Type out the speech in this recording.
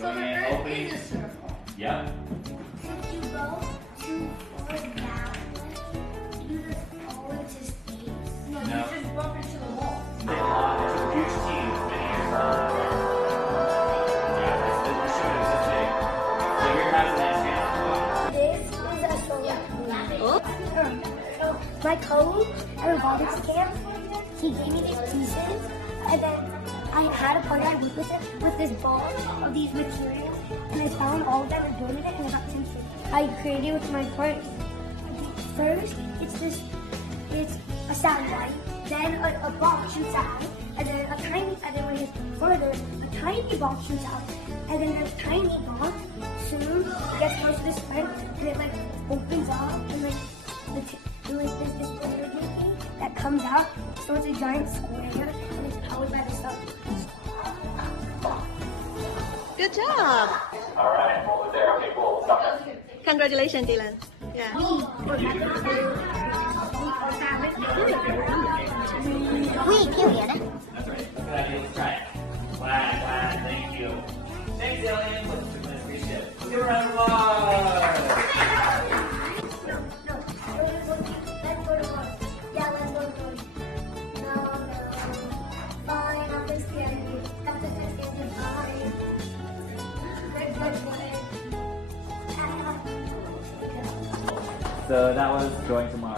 So the Earth is a circle. Yep. If you go too far that way, you just fall into space. No, No. you just bump into the wall. It's a huge team. Many years ago. Yeah, this machine is this big. So you're having that chance. This is a solar My coach at Robotics Camp, he gave me these pieces, and then I had a partner I worked with it with this ball of these materials, and I found all of them and donated it, and I got 10 cents. I created it with my partner. First, it's a satellite, then a box shoots out, and then and then when it's further, a tiny box shoots out, and then this tiny box soon gets close to this friend, and it like opens up, and like there's this energy that comes out, so it's a giant square, and it's powered by the sun. Good job. All right. There. Okay. Cool. Stop that. Congratulations, Dylan. Yeah. Wait, period. That's right. Good idea. Let's try it. Glad. Thank you. Thanks, Alien. Appreciate it. Give a round of applause. No. Let's go to work. Yeah, let's go to work. No. Fine, I'm just kidding. That's just kidding. Fine. Good. So that was going to my